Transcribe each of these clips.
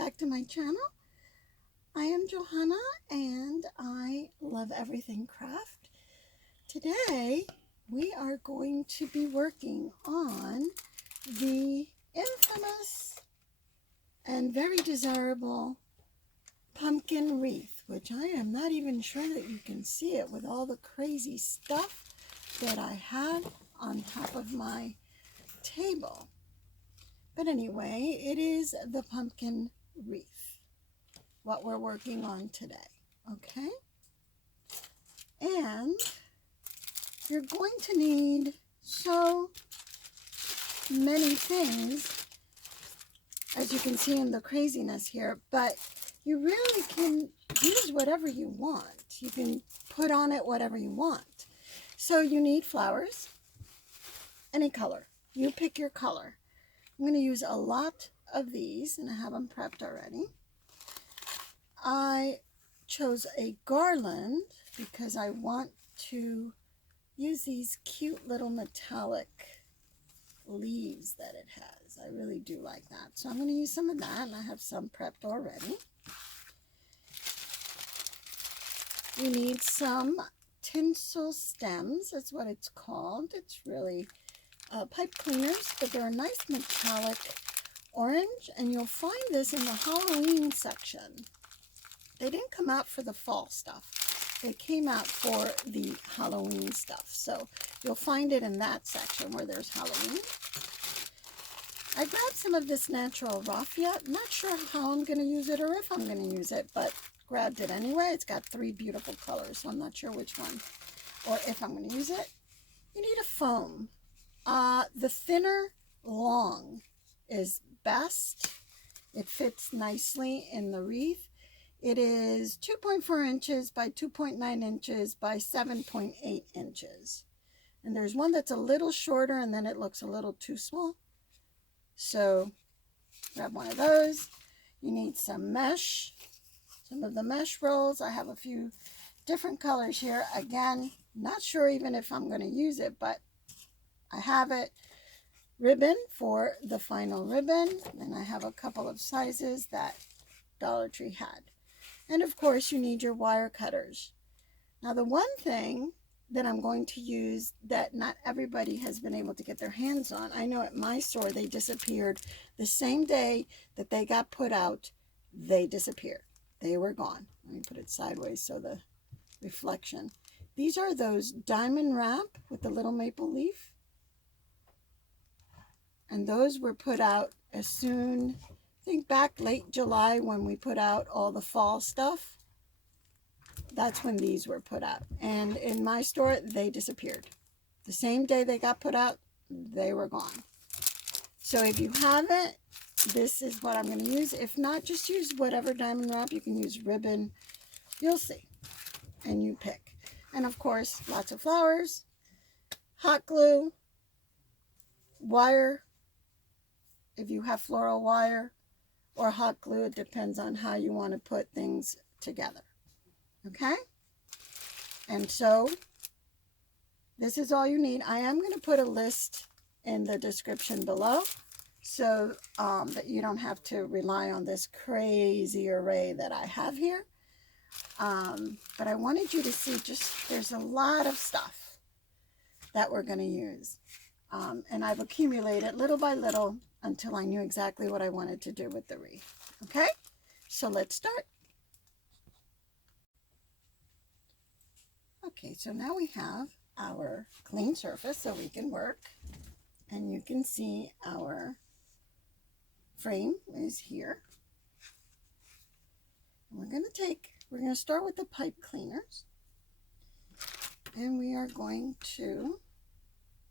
back to my channel. I am Johanna and I love everything craft. Today we are going to be working on the infamous and very desirable pumpkin wreath, which I am not even sure that you can see it with all the crazy stuff that I have on top of my table. But anyway, it is the pumpkin wreath, what we're working on today, okay? And you're going to need so many things, as you can see in the craziness here, but you really can use whatever you want. You can put on it whatever you want. So you need flowers, any color. You pick your color. I'm going to use a lot of these, and I have them prepped already. I chose a garland because I want to use these cute little metallic leaves that it has. I really do like that. So I'm going to use some of that, and I have some prepped already. You need some tinsel stems. That's what it's called. It's really pipe cleaners, but they're a nice metallic orange, and you'll find this in the Halloween section. They didn't come out for the fall stuff. They came out for the Halloween stuff. So you'll find it in that section where there's Halloween. I grabbed some of this natural raffia. I'm not sure how I'm going to use it or if I'm going to use it, but grabbed it anyway. It's got 3 beautiful colors, so I'm not sure which one or if I'm going to use it. You need a foam. The thinner long is best. It fits nicely in the wreath. It is 2.4 inches by 2.9 inches by 7.8 inches. And there's one that's a little shorter and then it looks a little too small. So grab one of those. You need some mesh, some of the mesh rolls. I have a few different colors here. Again, not sure even if I'm going to use it, but I have it. Ribbon for the final ribbon, and I have a couple of sizes that Dollar Tree had. And of course you need your wire cutters. Now the one thing that I'm going to use that not everybody has been able to get their hands on, I know at my store they disappeared the same day that they got put out. They disappeared. They were gone. Let me put it sideways so the reflection. These are those diamond wrap with the little maple leaf. And those were put out as soon, I think back late July when we put out all the fall stuff. That's when these were put out. And in my store, they disappeared. The same day they got put out, they were gone. So if you have it, this is what I'm going to use. If not, just use whatever diamond wrap. You can use ribbon. You'll see. And you pick. And of course, lots of flowers, hot glue, wire. If you have floral wire or hot glue, it depends on how you want to put things together. Okay? And so this is all you need. I am going to put a list in the description below so that you don't have to rely on this crazy array that I have here. But I wanted you to see just there's a lot of stuff that we're going to use. And I've accumulated little by little until I knew exactly what I wanted to do with the wreath. Okay, so let's start. Okay, so now we have our clean surface so we can work. And you can see our frame is here. And we're going to start with the pipe cleaners. And we are going to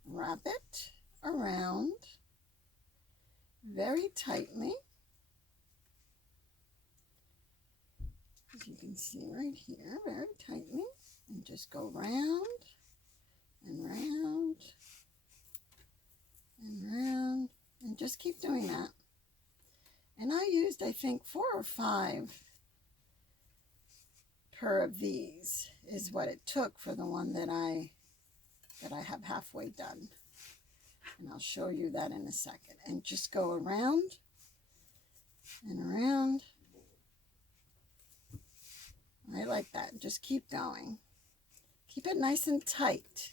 wrap it around very tightly, as you can see right here, very tightly, and just go round and round and round, and just keep doing that. And I used, I think, 4 or 5 per of these is what it took for the one that I have halfway done. And I'll show you that in a second. And just go around and around. I like that. Just keep going. Keep it nice and tight.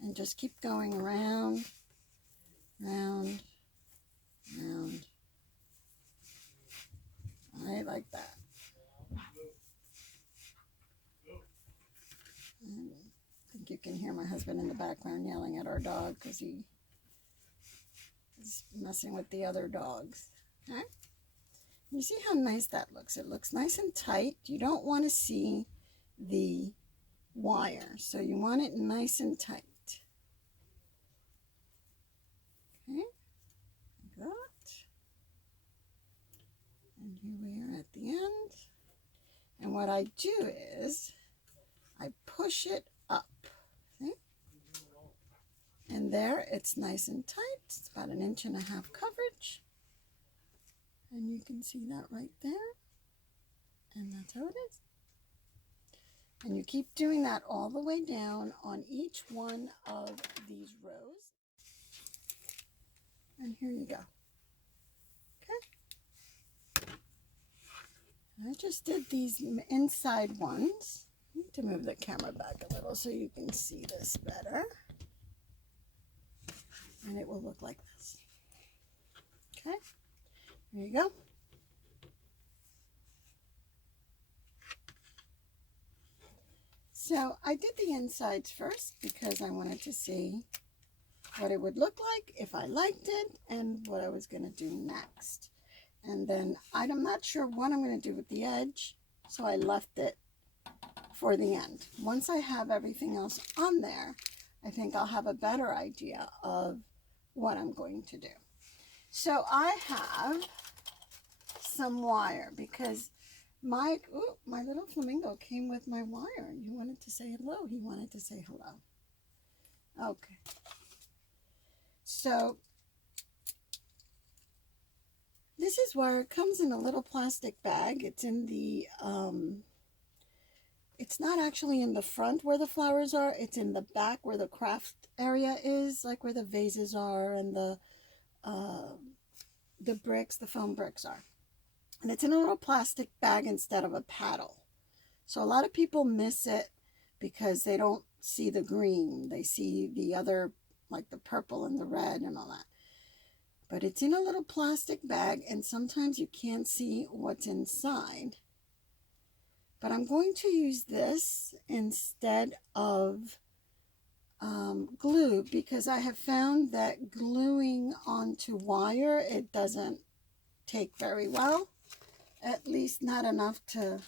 And just keep going around, round, round. I like that. And I think you can hear my husband in the background yelling at our dog because he is messing with the other dogs. Okay? You see how nice that looks? It looks nice and tight. You don't want to see the wire, so you want it nice and tight. Okay, like that. And here we are at the end. And what I do is I push it up. See? And there it's nice and tight. It's about 1.5 inches coverage. And you can see that right there. And that's how it is. And you keep doing that all the way down on each one of these rows. And here you go. Okay. I just did these inside ones. I need to move the camera back a little so you can see this better. And it will look like this. Okay. There you go. So I did the insides first because I wanted to see what it would look like if I liked it and what I was going to do next. And then I'm not sure what I'm going to do with the edge, so I left it for the end. Once I have everything else on there, I think I'll have a better idea of what I'm going to do. So I have some wire because my little flamingo came with my wire and he wanted to say hello. He wanted to say hello. Okay. So this is wire. It comes in a little plastic bag. It's in the, it's not actually in the front where the flowers are. It's in the back where the craft area is, like where the vases are and the bricks, the foam bricks are. And it's in a little plastic bag instead of a paddle. So a lot of people miss it because they don't see the green. They see the other, like the purple and the red and all that. But it's in a little plastic bag and sometimes you can't see what's inside. But I'm going to use this instead of glue because I have found that gluing onto wire, it doesn't take very well. At least not enough to,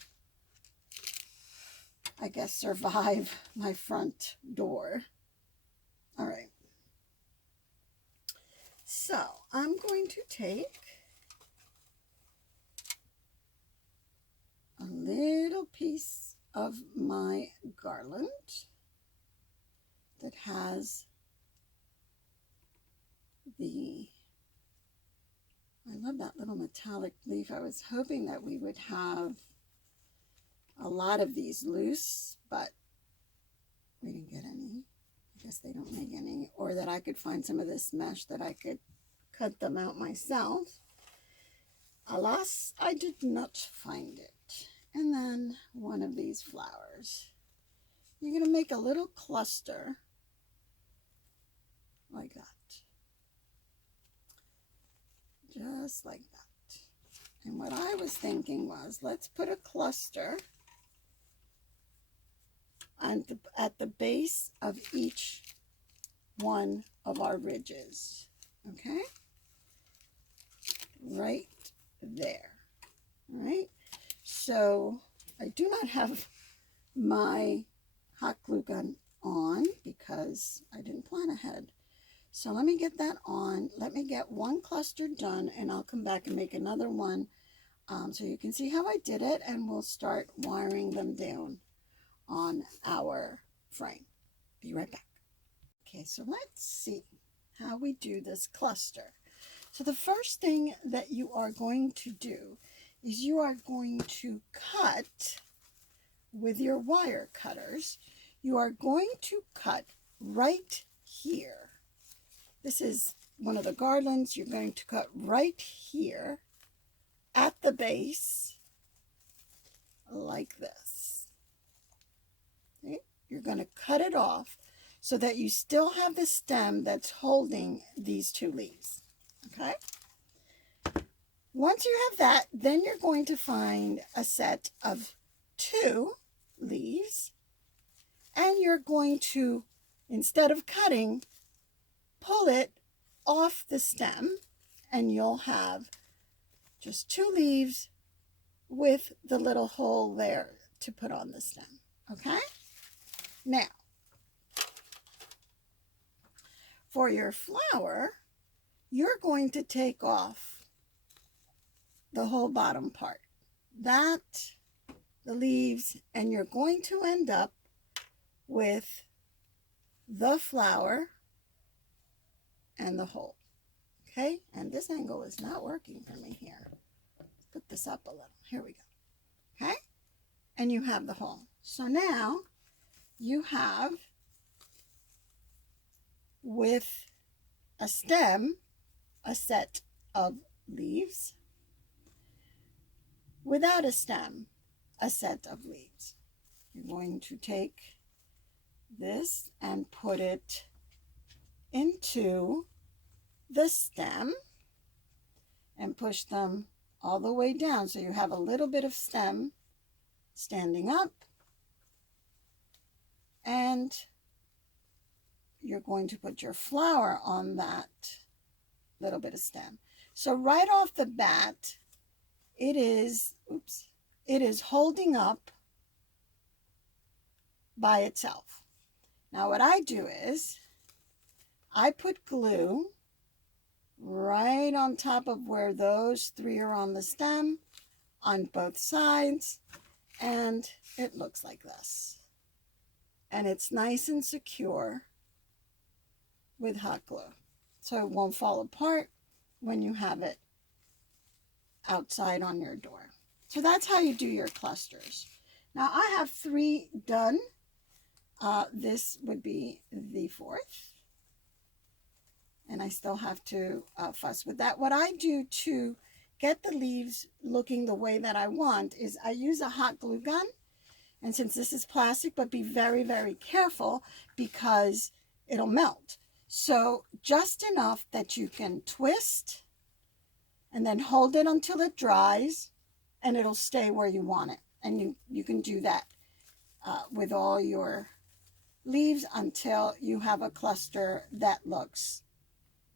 I guess, survive my front door. All right. So I'm going to take a little piece of my garland that has I love that little metallic leaf. I was hoping that we would have a lot of these loose, but we didn't get any. I guess they don't make any. Or that I could find some of this mesh that I could cut them out myself. Alas, I did not find it. And then one of these flowers. You're going to make a little cluster like that. Just like that. And what I was thinking was, let's put a cluster at the base of each one of our ridges. Okay? Right there. All right? So I do not have my hot glue gun on because I didn't plan ahead. So let me get that on. Let me get one cluster done and I'll come back and make another one so you can see how I did it, and we'll start wiring them down on our frame. Be right back. Okay, so let's see how we do this cluster. So the first thing that you are going to do is you are going to cut with your wire cutters. You are going to cut right here. This is one of the garlands. You're going to cut right here at the base like this. Okay? You're going to cut it off so that you still have the stem that's holding these two leaves. Okay? Once you have that, then you're going to find a set of 2 leaves, and you're going to, instead of cutting, pull it off the stem, and you'll have just 2 leaves with the little hole there to put on the stem. Okay? Now, for your flower, you're going to take off the whole bottom part, the leaves, and you're going to end up with the flower and the hole. Okay, and this angle is not working for me here. Let's put this up a little. Here we go. Okay, and you have the hole. So now you have, with a stem, a set of leaves. Without a stem, a set of leaves. You're going to take this and put it into the stem and push them all the way down so you have a little bit of stem standing up, and you're going to put your flower on that little bit of stem. So right off the bat, it is holding up by itself. Now what I do is I put glue right on top of where those 3 are on the stem on both sides, and it looks like this. And it's nice and secure with hot glue, so it won't fall apart when you have it outside on your door. So that's how you do your clusters. Now I have 3 done. This would be the 4th, and I still have to fuss with that. What I do to get the leaves looking the way that I want is I use a hot glue gun, and since this is plastic, but be very, very careful because it'll melt. So just enough that you can twist and then hold it until it dries, and it'll stay where you want it. And you can do that with all your leaves until you have a cluster that looks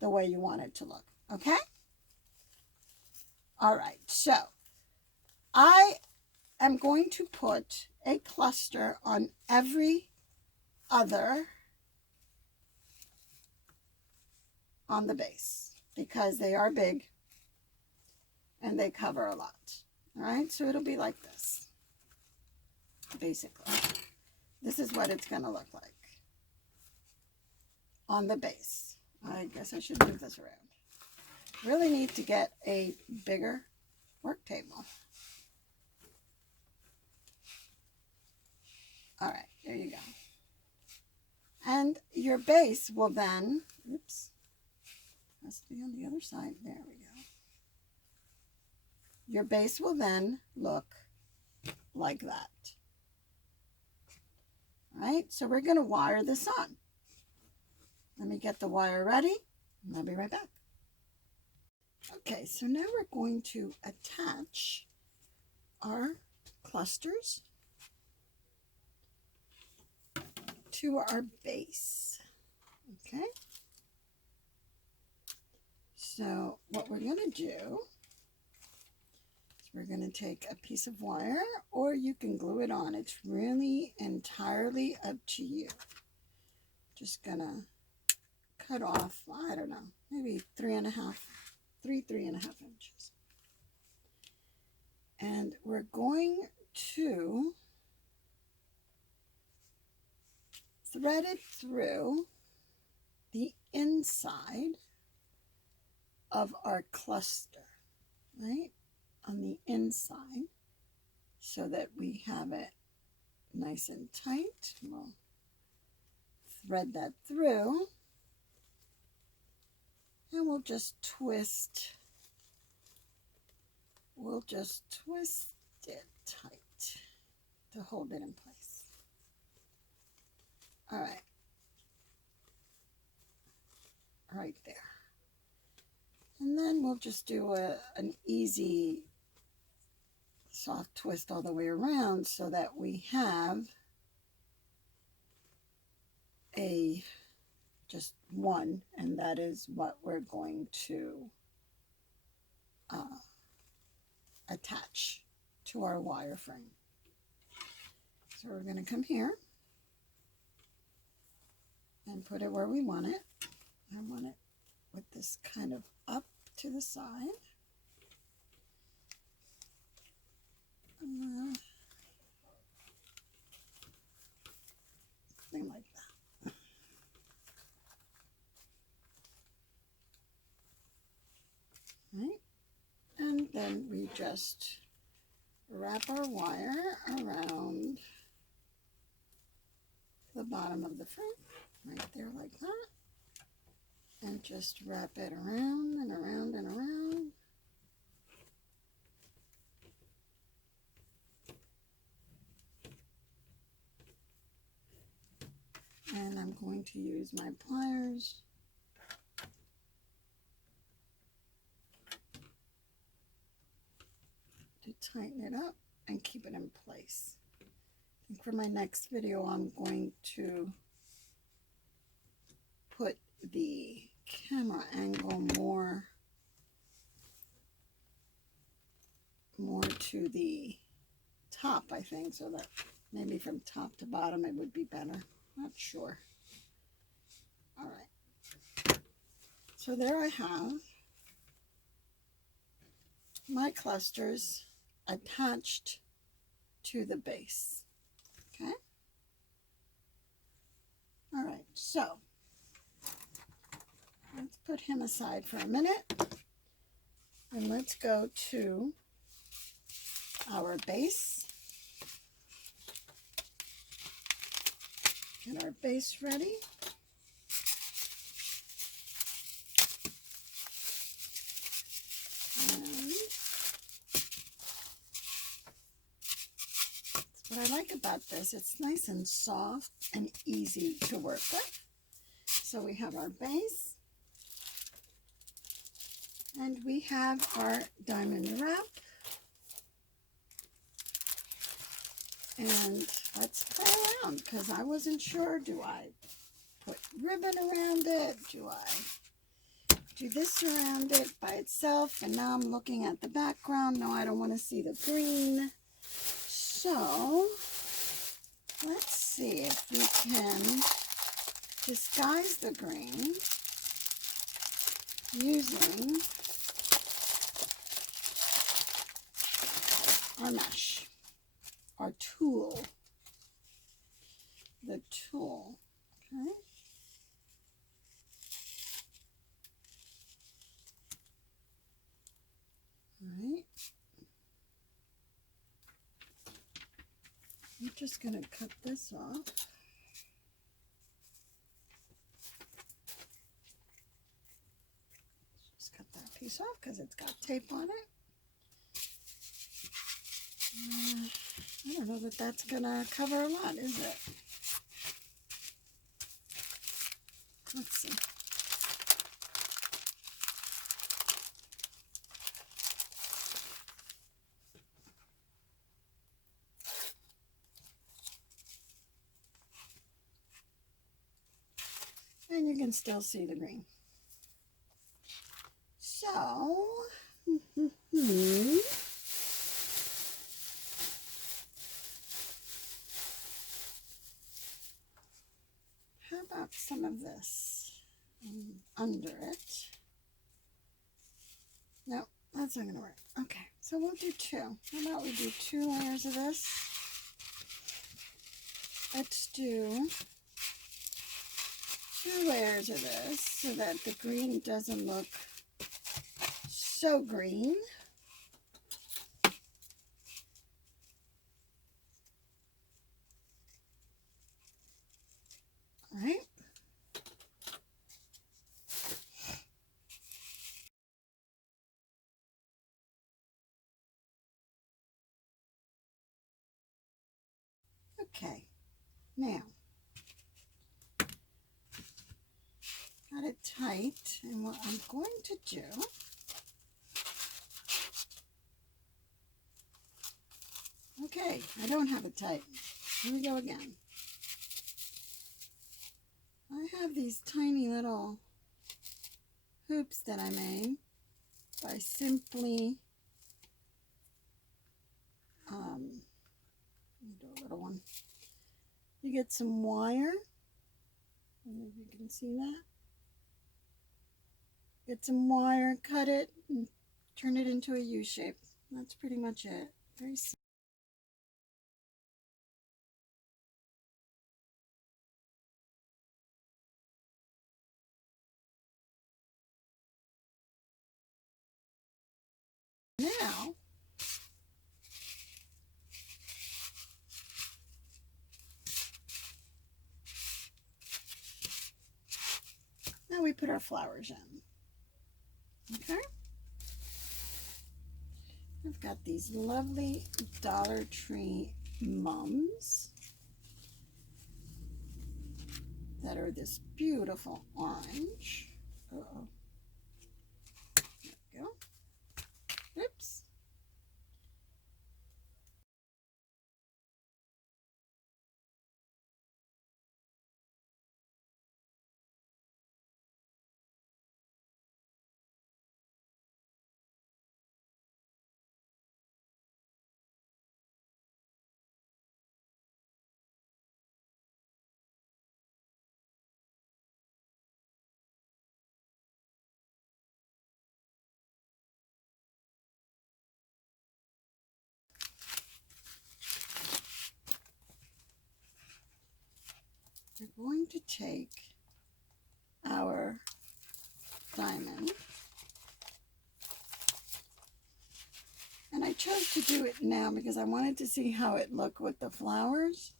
the way you want it to look. Okay? All right, so I am going to put a cluster on every other on the base because they are big and they cover a lot. All right, so it'll be like this, basically. This is what it's going to look like on the base. I guess I should move this around. Really need to get a bigger work table. All right, there you go. And your base will then, oops, has to be on the other side. There we go. Your base will then look like that. All right, so we're going to wire this on. Let me get the wire ready, and I'll be right back. Okay, so now we're going to attach our clusters to our base. Okay, so what we're going to do is we're going to take a piece of wire, or you can glue it on. It's really entirely up to you. Just gonna cut off, I don't know, maybe 3.5 inches. And we're going to thread it through the inside of our cluster, right? On the inside, so that we have it nice and tight. We'll thread that through, and we'll just twist we'll just twist it tight to hold it in place. All right. Right there. And then we'll just do an easy soft twist all the way around so that we have just one, and that is what we're going to attach to our wireframe. So we're going to come here and put it where we want it. I want it with this kind of up to the side. Something like that. Right? And then we just wrap our wire around the bottom of the frame, right there like that. And just wrap it around and around and around. And I'm going to use my pliers to tighten it up and keep it in place. I think for my next video, I'm going to put the camera angle more to the top, I think, so that maybe from top to bottom it would be better. Not sure. All right. So there I have my clusters attached to the base. Okay. All right. So let's put him aside for a minute, and let's go to our base. Get our base ready. And what I like about this, it's nice and soft and easy to work with. So we have our base, and we have our diamond wrap. And let's play around, because I wasn't sure, do I put ribbon around it? Do I do this around it by itself? And now I'm looking at the background. No, I don't want to see the green. So let's see if we can disguise the green using our mesh. Our tool, the tool, okay? All right. I'm just going to cut this off. Just cut that piece off because it's got tape on it. I don't know that that's going to cover a lot, is it? Let's see. And you can still see the green. So, how about some of this under it? No, that's not going to work. Okay, so we'll do two. How about we do 2 layers of this? Let's do 2 layers of this so that the green doesn't look so green. All right. Okay, now got it tight, and what I'm going to do, okay, I don't have it tight. Here we go again. I have these tiny little hoops that I made by simply do a little one. You get some wire. I don't know if you can see that. Get some wire, cut it, and turn it into a U shape. That's pretty much it. Very simple. Now we put our flowers in. Okay? I've got these lovely Dollar Tree mums that are this beautiful orange. Uh-oh. There we go. Oops. We're going to take our diamond, and I chose to do it now because I wanted to see how it looked with the flowers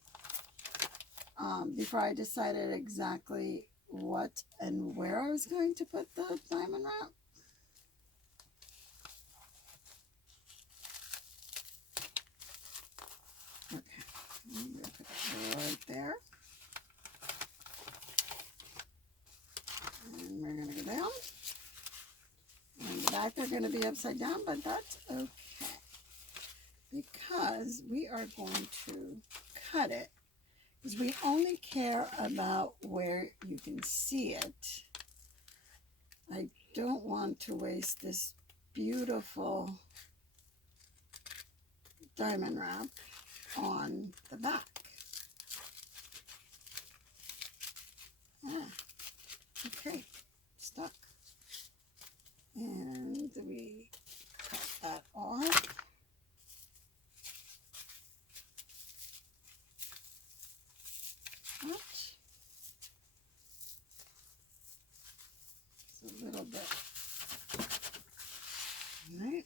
before I decided exactly what and where I was going to put the diamond wrap. Okay, I'm going to put it right there. And we're going to go down. And the back are going to be upside down, but that's okay. Because we are going to cut it. Because we only care about where you can see it. I don't want to waste this beautiful diamond wrap on the back. Okay, stuck. And we cut that off. It's a little bit. All right.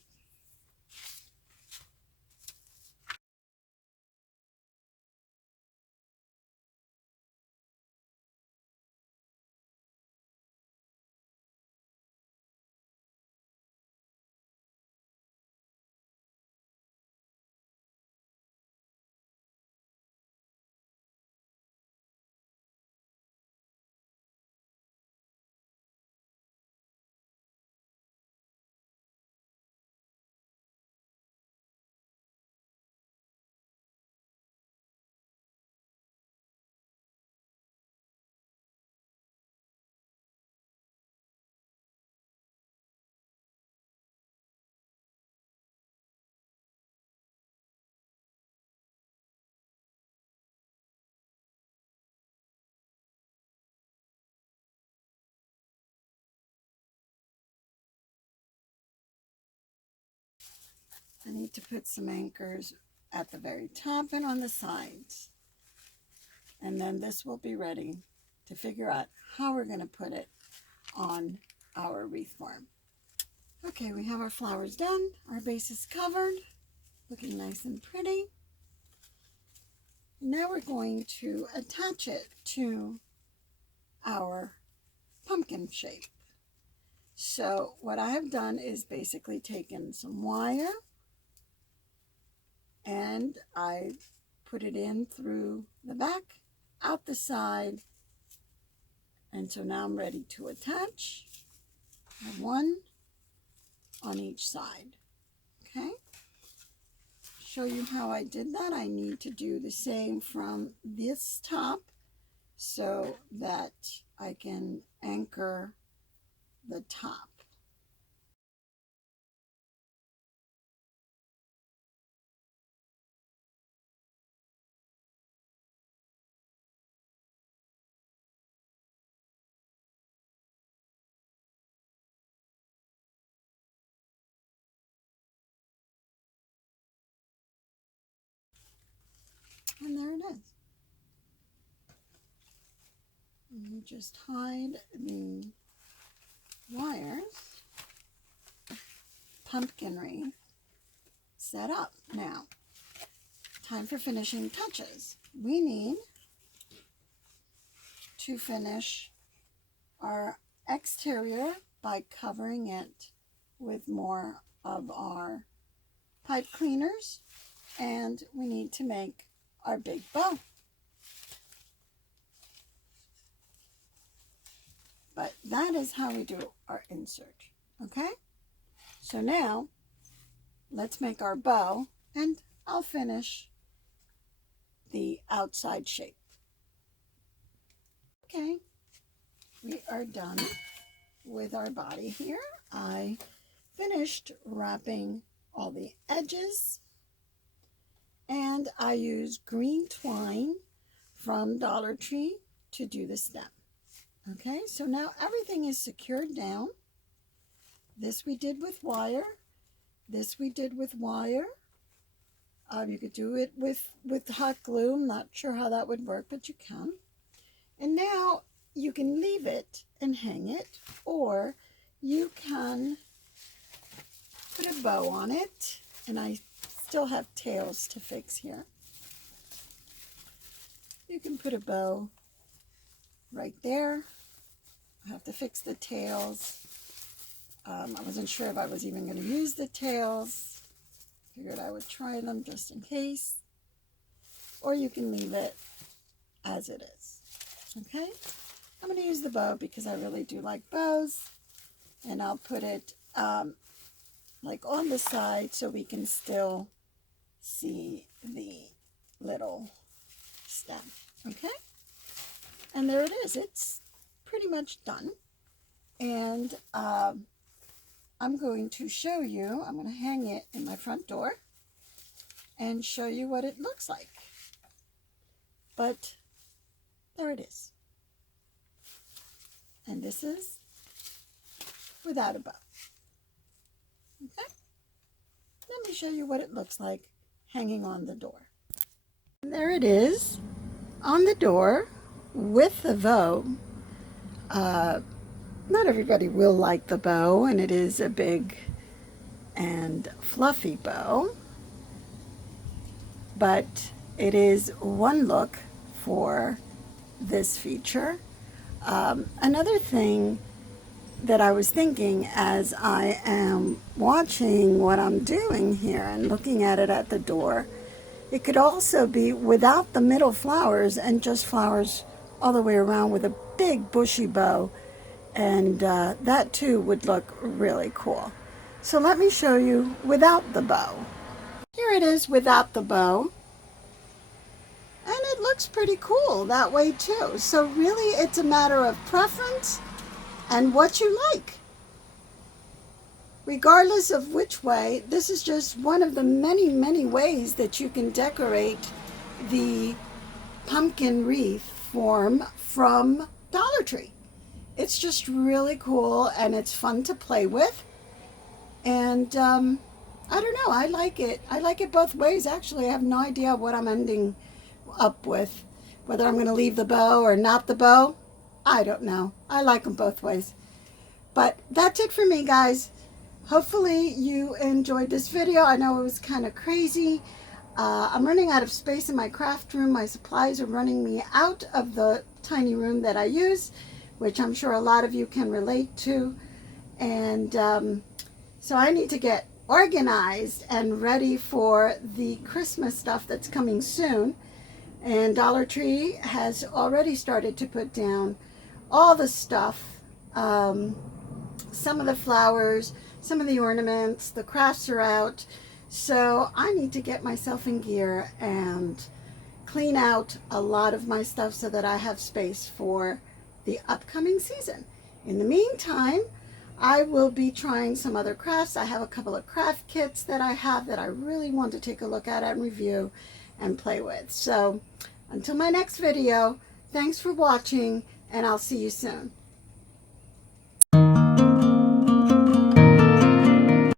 I need to put some anchors at the very top and on the sides. And then this will be ready to figure out how we're going to put it on our wreath form. Okay, we have our flowers done. Our base is covered, looking nice and pretty. Now we're going to attach it to our pumpkin shape. So what I have done is basically taken some wire and I put it in through the back, out the side, and so now I'm ready to attach. I have one on each side. Okay, show you how I did that. I need to do the same from this top so that I can anchor the top. And there it is. And you just hide the wires. Pumpkin wreath set up. Now, time for finishing touches. We need to finish our exterior by covering it with more of our pipe cleaners, and we need to make our big bow. But that is how we do our insert. Okay, so now let's make our bow, and I'll finish the outside shape. Okay, we are done with our body here. I finished wrapping all the edges, and I use green twine from Dollar Tree to do the stem. Okay, so now everything is secured down. This we did with wire. This we did with wire. You could do it with hot glue. I'm not sure how that would work, but you can. And now you can leave it and hang it, or you can put a bow on it. And I still have tails to fix here. You can put a bow right there. I have to fix the tails. I wasn't sure if I was even going to use the tails. Figured I would try them just in case. Or you can leave it as it is. Okay? I'm going to use the bow because I really do like bows. And I'll put it like on the side so we can still see the little stem. Okay? And there it is. It's pretty much done. And I'm going to show you, I'm going to hang it in my front door and show you what it looks like. But there it is. And this is without a bow. Okay? Let me show you what it looks like hanging on the door. And there it is on the door with the bow. Not everybody will like the bow, and it is a big and fluffy bow, but it is one look for this feature. Another thing that I was thinking as I am watching what I'm doing here and looking at it at the door, it could also be without the middle flowers and just flowers all the way around with a big bushy bow, and that too would look really cool. So let me show you without the bow. Here it is without the bow, and it looks pretty cool that way too. So really it's a matter of preference and what you like. Regardless of which way, this is just one of the many, many ways that you can decorate the pumpkin wreath form from Dollar Tree. It's just really cool, and it's fun to play with. And I don't know, I like it. I like it both ways. Actually, I have no idea what I'm ending up with. Whether I'm going to leave the bow or not the bow, I don't know. I like them both ways. But that's it for me, guys. Hopefully you enjoyed this video. I know it was kind of crazy. I'm running out of space in my craft room. My supplies are running me out of the tiny room that I use, which I'm sure a lot of you can relate to. And so I need to get organized and ready for the Christmas stuff that's coming soon. And Dollar Tree has already started to put down all the stuff, some of the flowers, some of the ornaments, the crafts are out. So I need to get myself in gear and clean out a lot of my stuff so that I have space for the upcoming season. In the meantime, I will be trying some other crafts. I have a couple of craft kits that I have that I really want to take a look at and review and play with. So until my next video, thanks for watching, and I'll see you soon.